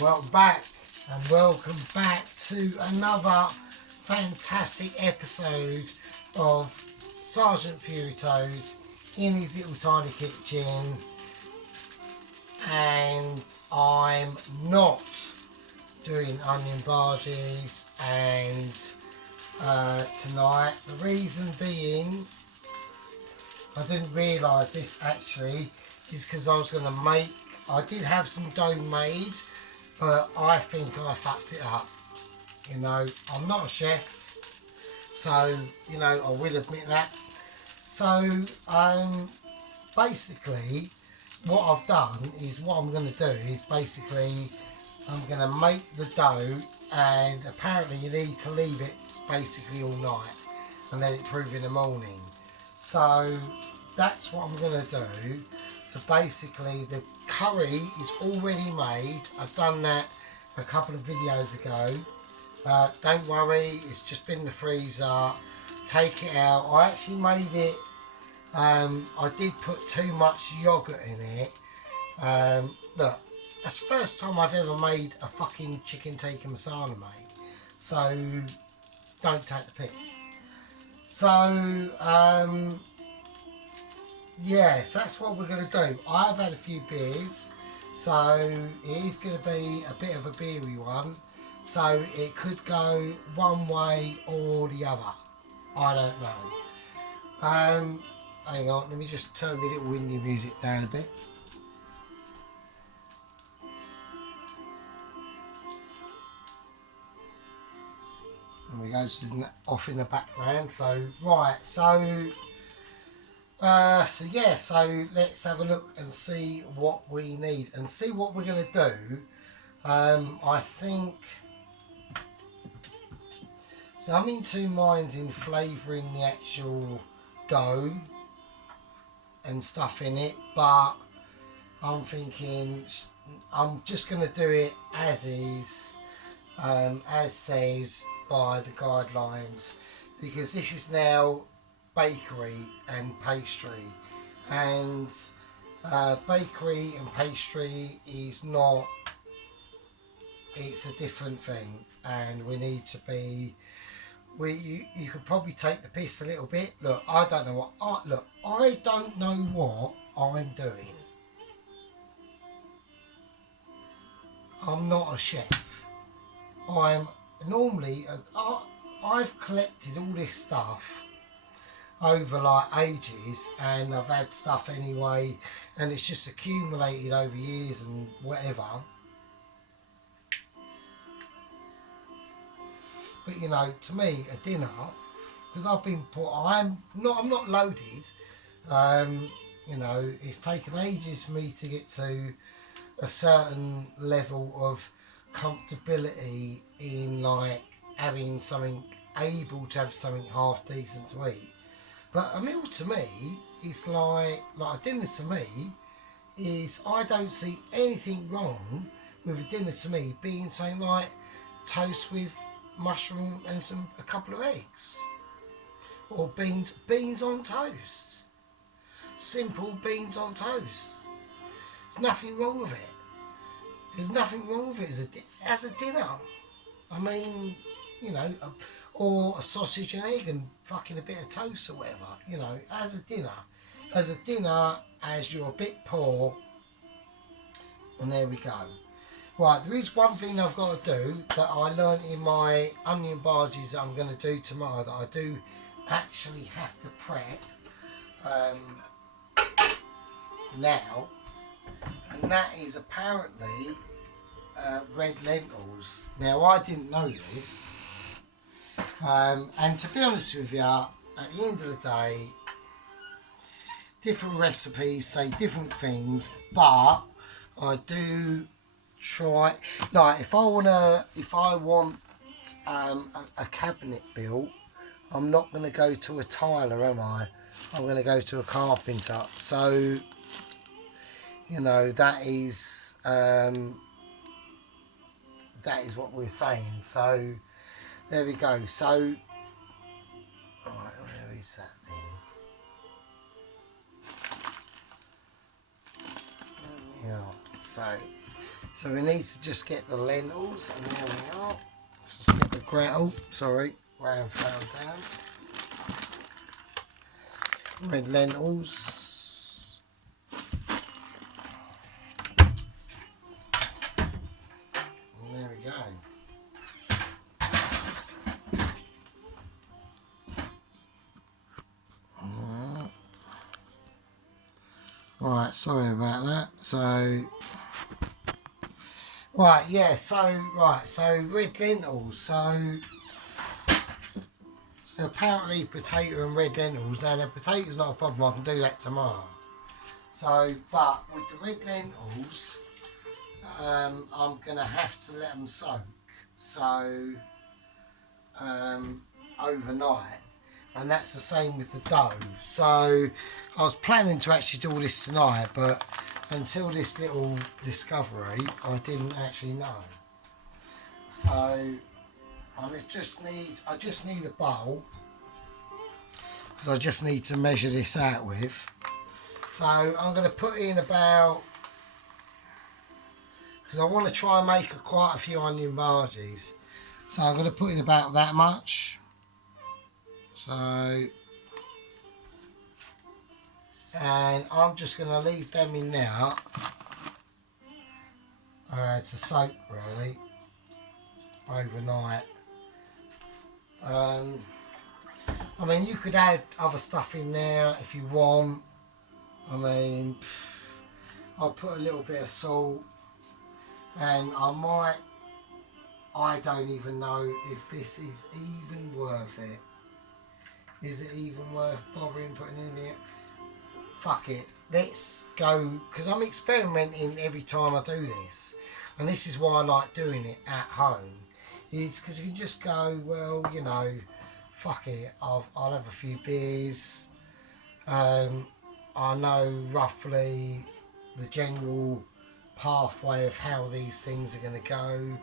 welcome back, and welcome back to another fantastic episode of Sergeant Fury Toad in his little tiny kitchen. And I'm not doing onion barges and tonight. The reason being, I didn't realise this actually, is because I was going to make, I did have some dough made, but I think I fucked it up. You know, I'm not a chef, so, you know, I will admit that. So, basically, what I've done is, what I'm going to do is basically, I'm going to make the dough, and apparently you need to leave it basically all night and let it prove in the morning. So that's what I'm going to do. So basically the curry is already made. I've done that a couple of videos ago. Don't worry, it's just been in the freezer. Take it out. I actually made it, I did put too much yogurt in it. Look, that's the first time I've ever made a fucking chicken tikka masala, mate. So don't take the piss. So yes, that's what we're going to do. I've had a few beers, so it is going to be a bit of a beery one. So it could go one way or the other. I don't know. Hang on, let me just turn my little windy music down a bit. And we go off in the background. So right, so yeah, so let's have a look and see what we need and see what we're going to do. I think, so I'm in two minds in flavouring the actual dough and stuff in it, but I'm thinking I'm just going to do it as is, as says by the guidelines, because this is now bakery and pastry, and bakery and pastry is not, it's a different thing, and we need to be, you could probably take the piss a little bit. Look, I don't know what I don't know what I'm doing. I'm not a chef. I'm normally I've collected all this stuff over like ages, and I've had stuff anyway, and it's just accumulated over years and whatever. But you know, to me, a dinner, because I've been I'm not loaded. You know, it's taken ages for me to get to a certain level of comfortability in like having something, able to have something half decent to eat. But a meal to me is like a dinner to me is, I don't see anything wrong with a dinner to me being something like toast with mushroom and a couple of eggs, or beans on toast, simple beans on toast. There's nothing wrong with it. There's nothing wrong with it as a dinner. I mean, you know, or a sausage and egg and fucking a bit of toast or whatever, you know, as a dinner. As you're a bit poor, and there we go. Right, there is one thing I've got to do that I learned in my onion barges that I'm going to do tomorrow, that I do actually have to prep now, and that is apparently red lentils. Now, I didn't know this, and to be honest with you, at the end of the day, different recipes say different things, but I do try, like if I want a cabinet built, I'm not going to go to a tiler, am I? I'm going to go to a carpenter. So, you know, that is what we're saying. So there we go. So alright, where is that then? Yeah, so So we need to just get the lentils, and there we are. Let's just get the ground flour down. Red lentils. And there we go. Right, sorry about that. So, right, yeah, so red lentils. So apparently potato and red lentils. Now the potato's not a problem, I can do that tomorrow. So, but with the red lentils, I'm gonna have to let them soak. So, overnight. And that's the same with the dough. So I was planning to actually do all this tonight, but until this little discovery, I didn't actually know. So I just need a bowl, because I just need to measure this out with. So I'm going to put in about, because I want to try and make quite a few onion bhajis. So I'm going to put in about that much. So, and I'm just going to leave them in now to soak really overnight. I mean, you could add other stuff in there if you want. I mean, I'll put a little bit of salt, and I don't even know if this is even worth it. Is it even worth bothering putting in there? Fuck it. Let's go, because I'm experimenting every time I do this. And this is why I like doing it at home. Is because you can just go, well, you know, fuck it. I'll have a few beers. I know roughly the general pathway of how these things are going to go.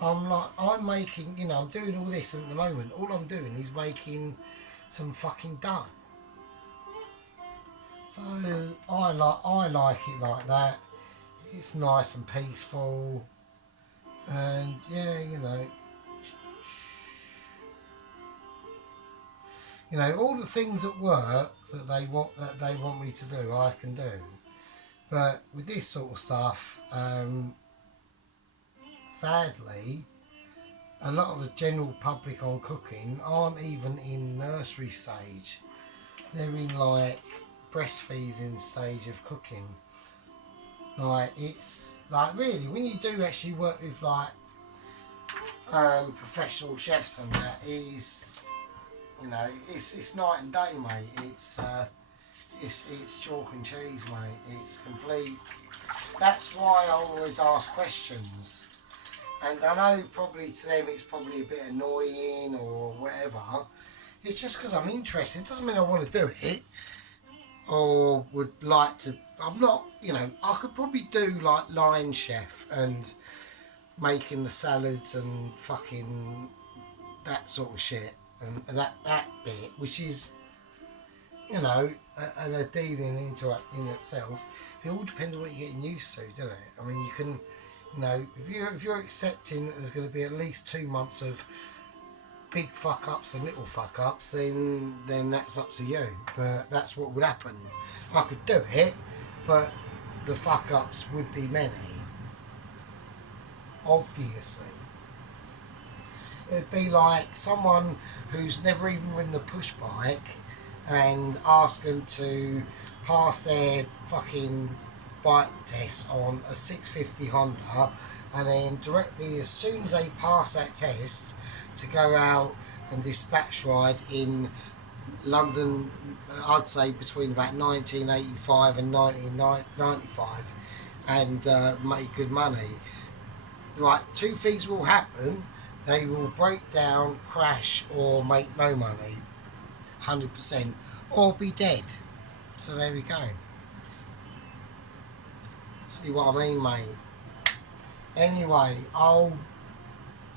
I'm making, you know, I'm doing all this at the moment. All I'm doing is making some fucking done. So I like it like that. It's nice and peaceful, and yeah, you know, all the things at work that they want me to do, I can do. But with this sort of stuff, sadly, a lot of the general public on cooking aren't even in nursery stage. They're in like breastfeeding stage of cooking. Like, it's like, really, when you do actually work with like professional chefs and that, is, you know, it's night and day, mate. It's chalk and cheese, mate. It's complete. That's why I always ask questions. And I know probably to them it's probably a bit annoying or whatever. It's just because I'm interested. It doesn't mean I want to do it or would like to. I'm not, you know, I could probably do like line chef and making the salads and fucking that sort of shit and that bit, which is, you know, a dealing into it in itself. It all depends on what you're getting used to, doesn't it? I mean, you can, you know, if you're accepting that there's going to be at least 2 months of big fuck ups and little fuck ups, then that's up to you. But that's what would happen. I could do it, but the fuck ups would be many. Obviously, it'd be like someone who's never even ridden a push bike and ask them to pass their fucking bike test on a 650 Honda, and then directly as soon as they pass that test to go out and dispatch ride in London, I'd say between about 1985 and 1995, and make good money. Right, 2 things will happen. They will break down, crash, or make no money, 100%, or be dead. So there we go. See what I mean, mate? Anyway,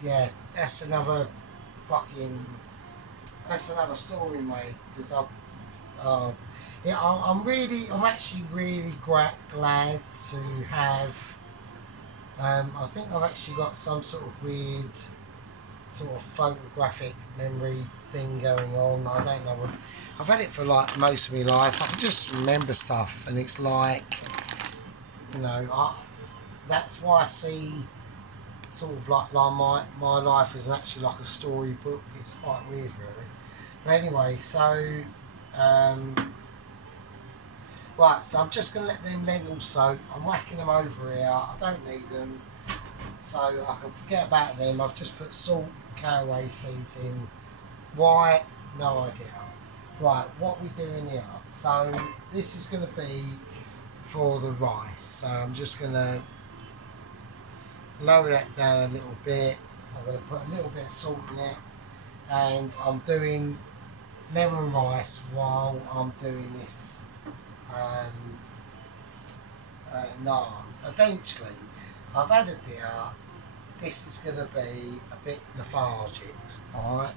yeah, that's another story, mate. Because I'm actually really glad to have I think I've actually got some sort of weird sort of photographic memory thing going on. I don't know what. I've had it for like most of my life. I can just remember stuff, and it's like, you know, that's why I see sort of like my life is actually like a storybook. It's quite weird, really. But anyway, so right, so I'm just going to let them lentils soak. I'm whacking them over here. I don't need them, so I can forget about them. I've just put salt, caraway seeds in. Why? No idea. Right, what we doing here? So this is going to be for the rice. So I'm just going to lower that down a little bit. I'm going to put a little bit of salt in it, and I'm doing lemon rice while I'm doing this naan. Eventually, I've had a beer. This is going to be a bit lethargic, alright?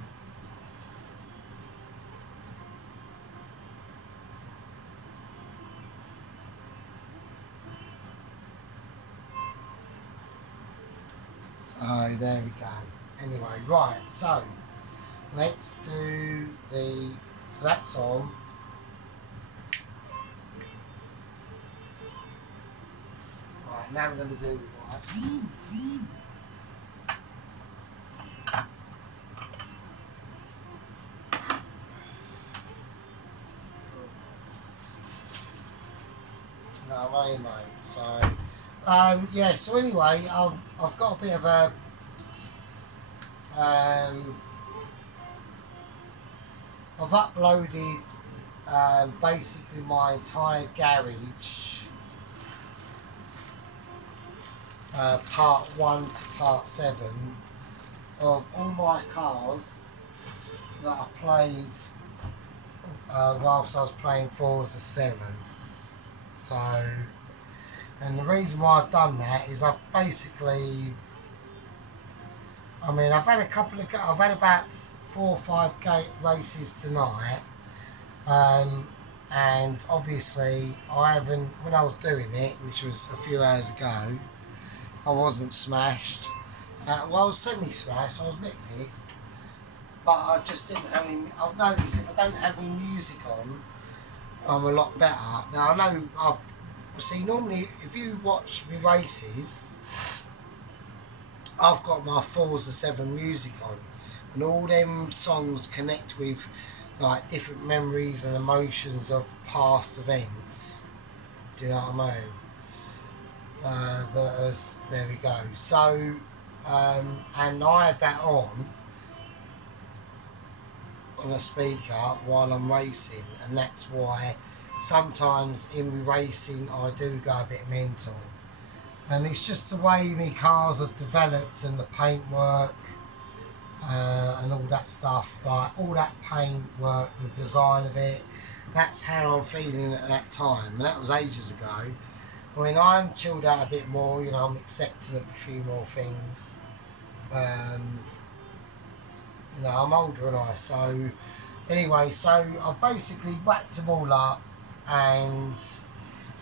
So there we go. Anyway, right, so let's do so that's on. Right, now we're going to do the rice. No way, mate. So, yeah, so anyway, I've got a bit of a, I've uploaded basically my entire garage, part 1 to part 7, of all my cars that I played whilst I was playing Forza 7. So, and the reason why I've done that is I've basically, I mean, I've had about 4 or 5 gate races tonight, and obviously I haven't, when I was doing it, which was a few hours ago, I wasn't smashed. Well, I was semi-smashed, I was a bit pissed, but I just didn't have any, I've noticed if I don't have any music on, I'm a lot better. Now I know, see, normally if you watch me races, I've got my Forza 7 music on, and all them songs connect with like different memories and emotions of past events. Do you know what I mean? There we go. So, and I have that on a speaker while I'm racing, and that's why sometimes in my racing I do go a bit mental. And it's just the way my cars have developed, and the paintwork and all that stuff, like all that paintwork, the design of it, that's how I'm feeling at that time, and that was ages ago. When I'm chilled out a bit more, you know, I'm accepting of a few more things. You know, I'm older than I, so anyway, so I basically whacked them all up, and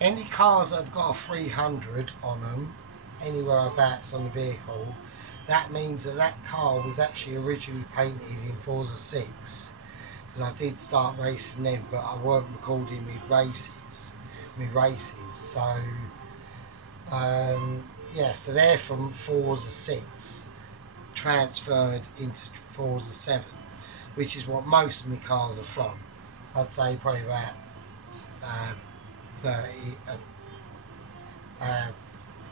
any cars that have got a 300 on them, anywhere abouts on the vehicle, that means that that car was actually originally painted in Forza 6, because I did start racing then, but I weren't recording my races, so yeah, so they're from Forza 6 transferred into Forza 7, which is what most of my cars are from. I'd say probably about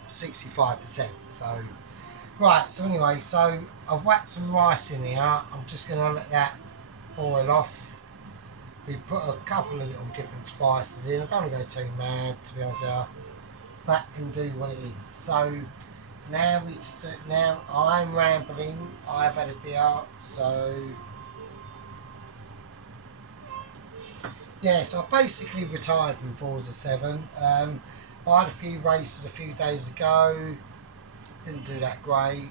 65%. So, right, so anyway, so I've whacked some rice in here. I'm just going to let that boil off. We put a couple of little different spices in. I don't want to go too mad, to be honest with you. That can do what it is. So now I'm rambling. I've had a beer, so yeah. So I basically retired from Forza 7. I had a few races a few days ago. Didn't do that great.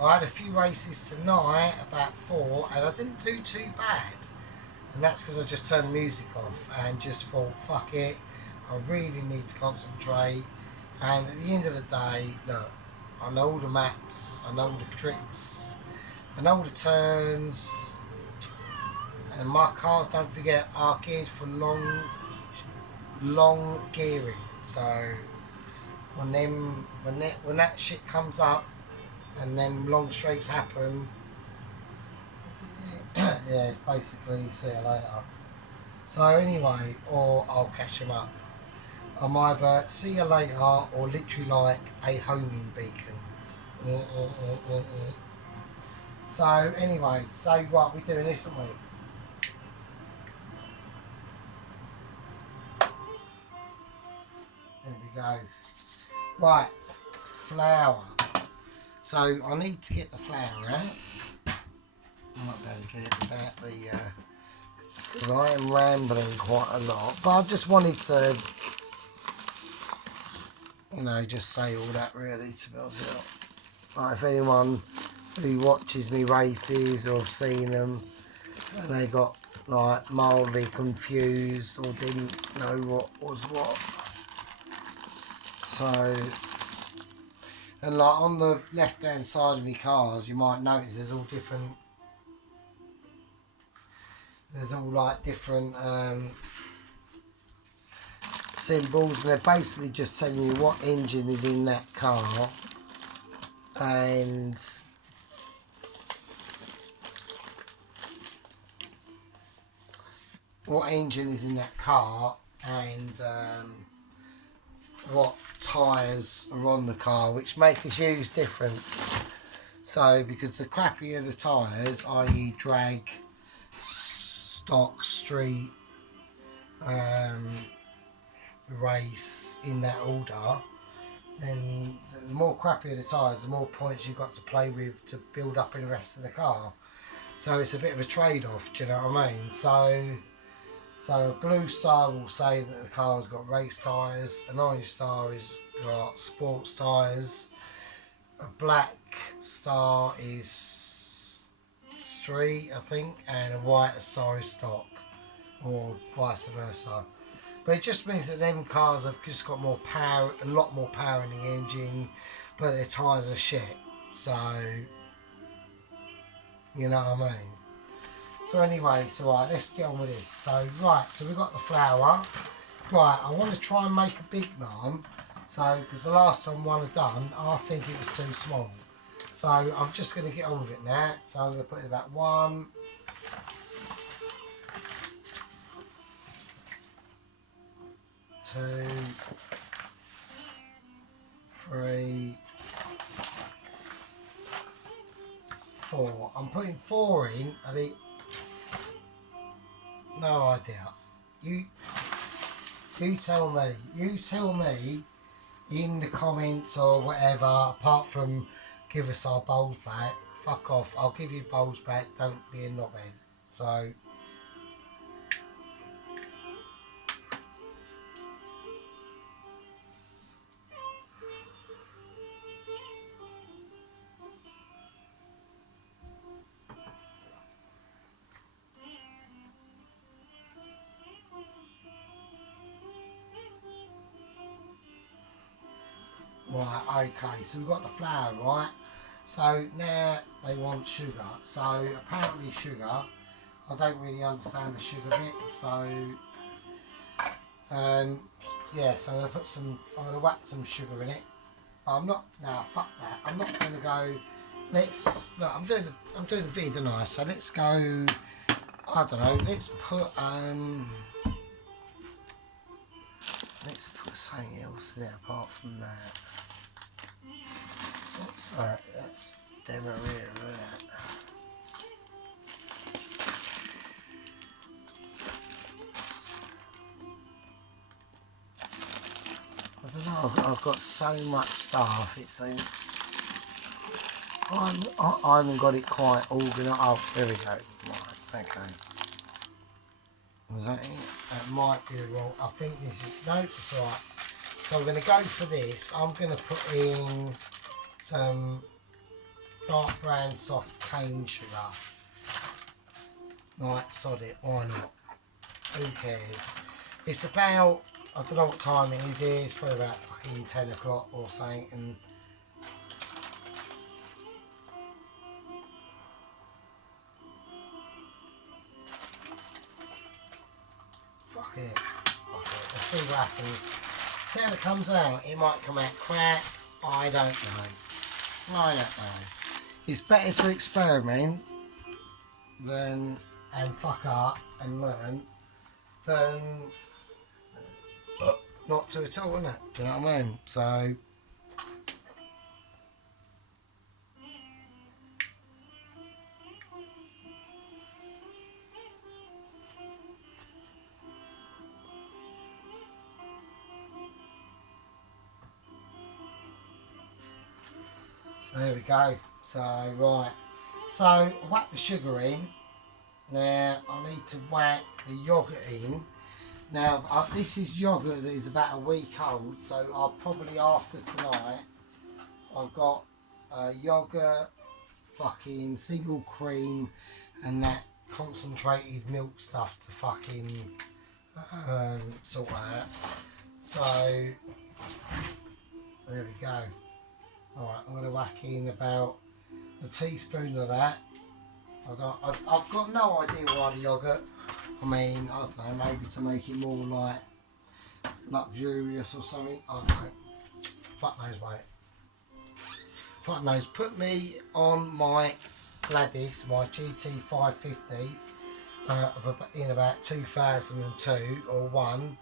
I had a few races tonight, about 4, and I didn't do too bad. And that's because I just turned the music off and just thought, fuck it, I really need to concentrate. And at the end of the day, look, I know all the maps, I know all the tricks, I know all the turns, and my cars, don't forget, are geared for long gearing. So when that shit comes up and them long straights happen, yeah, it's basically see you later. So anyway, or I'll catch them up. I'm either see you later or literally like a homing beacon. So anyway, so what we're doing this, aren't we? There we go. Right, flour. So I need to get the flour out. I might be able to get it without the because I am rambling quite a lot. But I just wanted to, just say all that really, to be honest with you. Like if anyone who watches me races or have seen them and they got like mildly confused or didn't know what was what. So, and like on the left hand side of my cars, you might notice there's all different, symbols, and they're basically just telling you what engine is in that car and what tyres are on the car, which make a huge difference. So because the crappier the tyres, i.e. drag, stock, street, race, in that order, then the more crappier the tyres, the more points you've got to play with to build up in the rest of the car. So it's a bit of a trade-off, do you know what I mean? So a blue star will say that the car's got race tyres, an orange star has got sports tyres, a black star is street, I think, and a white star is stock, or vice versa. But it just means that them cars have just got more power, a lot more power in the engine, but their tyres are shit. So, you know what I mean? So anyway, so right, let's get on with this. So we've got the flour. Right, I want to try and make a big naan. So, because the last time one had done, I think it was too small. So I'm just going to get on with it now. So I'm going to put in about 1, 2, 3, 4. I'm putting 4 in, and it. No idea. You tell me. You tell me in the comments or whatever. Apart from give us our bowls back. Fuck off. I'll give you bowls back. Don't be a knobhead. So. Right, okay, so we've got the flour, right? So now they want sugar. So apparently sugar, I don't really understand the sugar bit. So, yeah, so I'm going to whack some sugar in it. I'm not, fuck that. I'm not going to go, look, I'm doing a vid, aren't I? So let's go, I don't know, let's put something else in it apart from that. That's demerara, isn't it? I don't know, I've got so much stuff, it seems. I haven't got it quite organised. Oh, there we go. Right, okay. Is that it? That might be wrong. I think this is, no, it's alright. So I'm going to go for this. I'm going to put in some dark brown soft cane sugar. Right, sod it, why not? Who cares? It's about I don't know what time it is here, it's probably about fucking 10 o'clock or something, and fuck it. Let's see what happens. See how it comes out. It might come out crap. I don't know. I don't know. It's better to experiment than and fuck up and learn than not to at all, isn't it? Do you know what I mean? So there we go. So right. So whack the sugar in. Now I need to whack the yoghurt in. Now this is yoghurt that is about a week old, so I'll probably after tonight I've got yoghurt, fucking single cream and that concentrated milk stuff to fucking sort out. So there we go. Alright, I'm going to whack in about a teaspoon of that. I've got no idea why the yoghurt. I mean, I don't know, maybe to make it more like luxurious or something. I don't know. Fuck knows, mate. Fuck knows. Put me on my Gladys, my GT 550 in about 2002 or 1,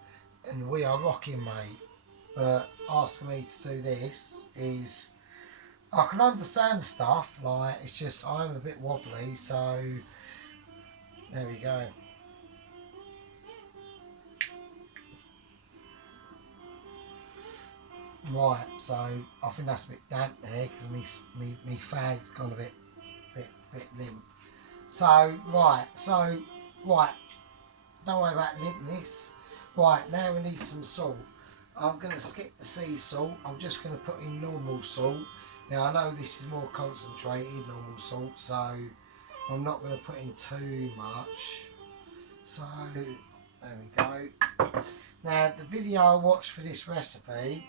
and we are rocking, mate. But asking me to do this is, I can understand stuff, like it's just I'm a bit wobbly, so there we go. Right, so I think that's a bit damp there because me fag's gone a bit limp. So right, don't worry about limpness. Right, now we need some salt. I'm going to skip the sea salt. I'm just going to put in normal salt. Now I know this is more concentrated normal salt, so I'm not going to put in too much. So there we go. Now the video I watched for this recipe,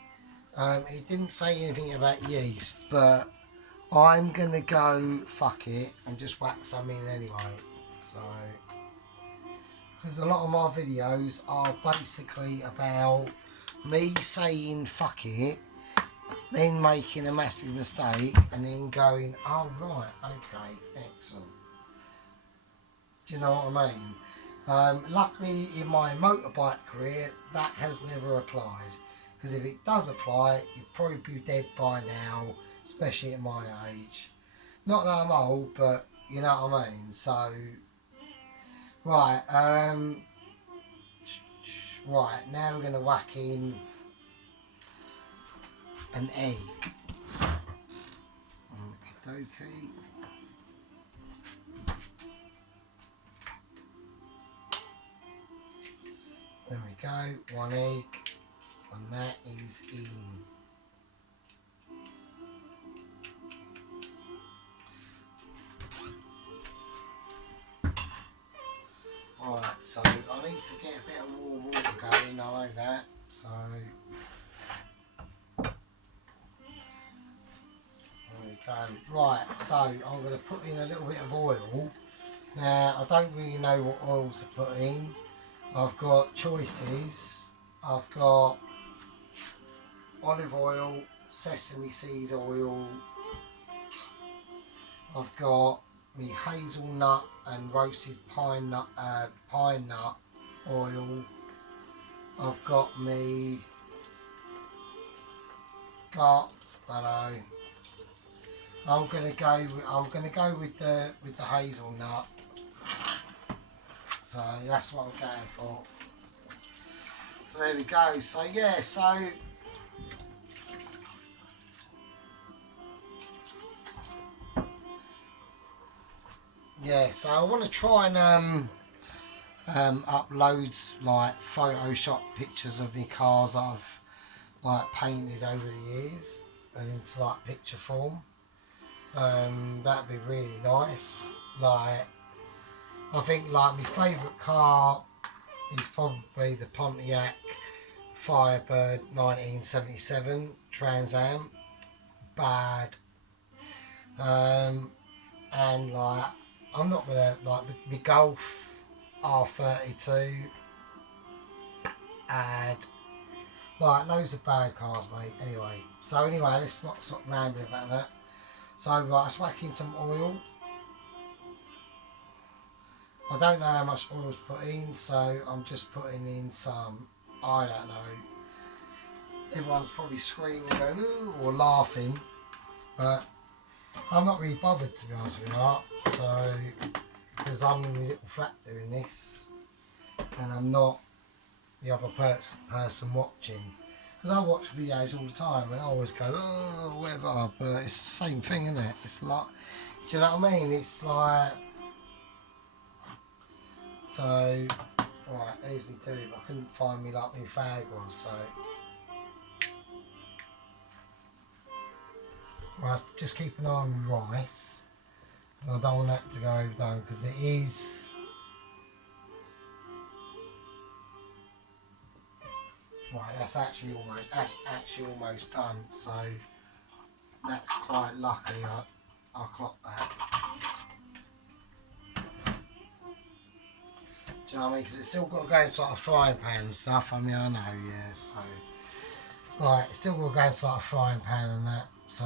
it didn't say anything about yeast, but I'm going to go fuck it and just whack some in anyway. So, because a lot of my videos are basically about me saying fuck it, then making a massive mistake and then going, oh right, okay, excellent. Do you know what I mean? Luckily in my motorbike career that has never applied, because if it does apply you'd probably be dead by now, especially at my age. Not that I'm old, but you know what I mean. So right, right, now we're going to whack in an egg. Okey-dokey. There we go, one egg, and that is in. Alright, so I need to get a bit of warm water going, I know that, so there we go. Right, so I'm going to put in a little bit of oil. Now, I don't really know what oils to put in. I've got choices. I've got olive oil, sesame seed oil. I've got me hazelnut and roasted pine nut oil. I've got me I know. I'm gonna go with the hazelnut. So that's what I'm going for. So there we go. So yeah, so I want to try and upload like Photoshop pictures of me cars I've like painted over the years and into like picture form. That'd be really nice. Like, I think like my favourite car is probably the Pontiac Firebird 1977 Trans Am, bad. And like, I'm not gonna like the Golf R32, add, like loads of bad cars, mate. Anyway, let's not stop rambling about that. So right, let's whack in some oil. I don't know how much oil's put in, so I'm just putting in some. I don't know. Everyone's probably screaming, going, ooh, or laughing, but I'm not really bothered, to be honest with you. So, because I'm in a little flat doing this, and I'm not the other person watching. Because I watch videos all the time, and I always go, oh, whatever, but it's the same thing, isn't it? It's like, do you know what I mean? It's like, so, right, there's me tube. I couldn't find me like my fag was, so. Right, just keep an eye on the rice, because I don't want that to go overdone, because it is. Right, that's actually almost done, so that's quite lucky. I clocked that. Do you know what I mean? Because it's still got to go into like a frying pan and stuff. I mean, I know, yeah. So, like, it's still got to go into like a frying pan and that. So.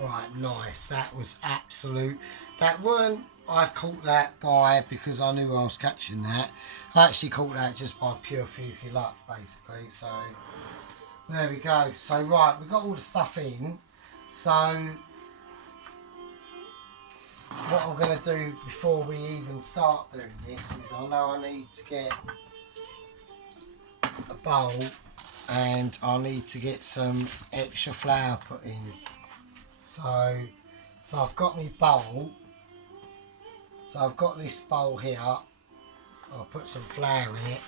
Right, nice. That was absolute. That weren't. I caught that by because I knew I was catching that. I actually caught that just by pure fluky luck, basically. So there we go. So right, we got all the stuff in. So what I'm going to do before we even start doing this is I know I need to get a bowl and I need to get some extra flour put in. So I've got my bowl. So I've got this bowl here. I'll put some flour in it.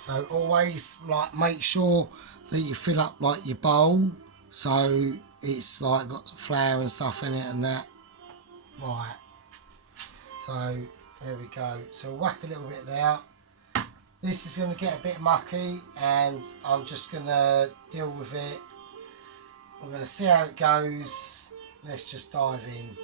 So always like make sure that you fill up like your bowl. So it's like got flour and stuff in it and that. Right. So there we go. So we'll whack a little bit there. This is going to get a bit mucky and I'm just going to deal with it. I'm going to see how it goes. Let's just dive in.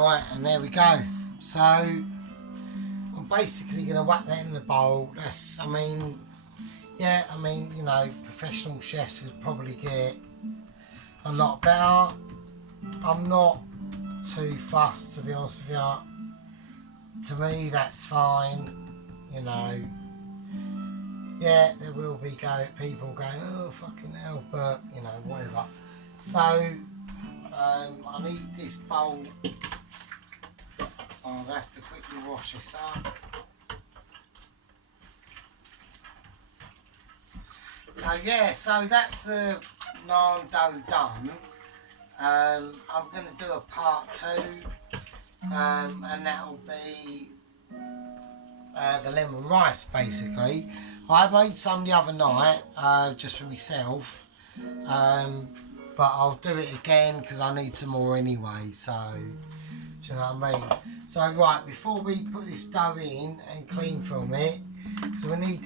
Right, and there we go. So I'm basically going to whack that in the bowl. That's, I mean, yeah, I mean, you know, professional chefs would probably get a lot better. I'm not too fussed, to be honest with you. To me, that's fine, you know. Yeah, there will be people going, oh, fucking hell, but, you know, whatever. So, I need this bowl. I'll have to quickly wash this up. So, yeah, so that's the naan dough done. I'm going to do a part 2, and that'll be the lemon rice, basically. I made some the other night, just for myself, but I'll do it again because I need some more anyway, so, do you know what I mean? So, right, before we put this dough in and clean film it, so we need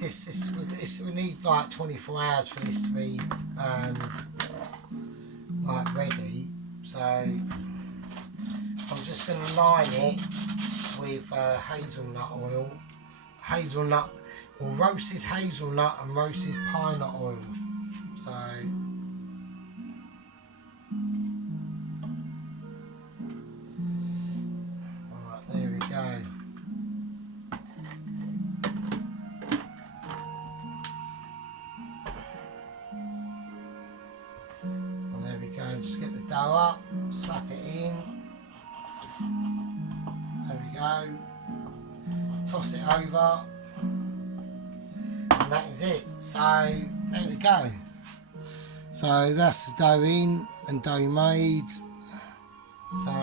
we need like 24 hours for this to be, like, ready. So I'm just going to line it with hazelnut or roasted hazelnut and roasted pine nut oil. So alright, there we go. Just get the dough up, slap it in. There we go. Toss it over, and that is it. So there we go. So that's the dough in and dough made. So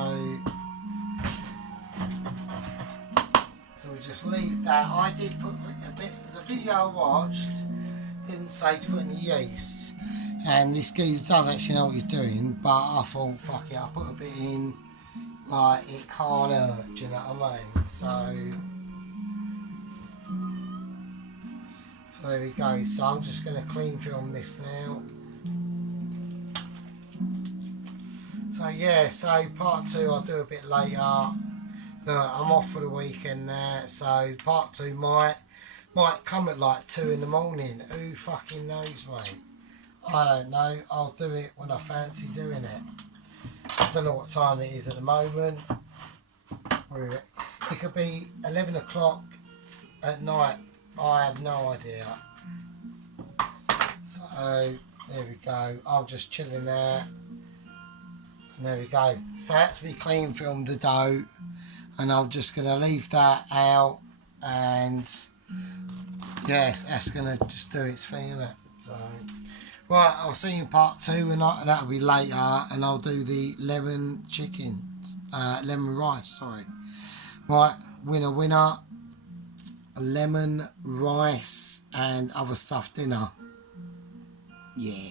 we just leave that. I did put a bit. The video I watched didn't say to put any yeast. And this geezer does actually know what he's doing, but I thought, fuck it, I'll put a bit in, like, it can't hurt, do you know what I mean? So there we go. So I'm just going to clean film this now. So yeah, so part 2 I'll do a bit later. Look, I'm off for the weekend there, so part 2 might come at like 2 in the morning. Who fucking knows, mate? I don't know. I'll do it when I fancy doing it. I don't know what time it is at the moment. It could be 11 o'clock at night. I have no idea. So there we go. I'm just chilling there. And there we go. So that's me clean filmed the dough. And I'm just going to leave that out. And yes, that's going to just do its thing, isn't it? So... Right, I'll see you in part 2, and that'll be later, and I'll do the lemon rice, sorry. Right, winner, lemon rice and other stuff dinner. Yeah.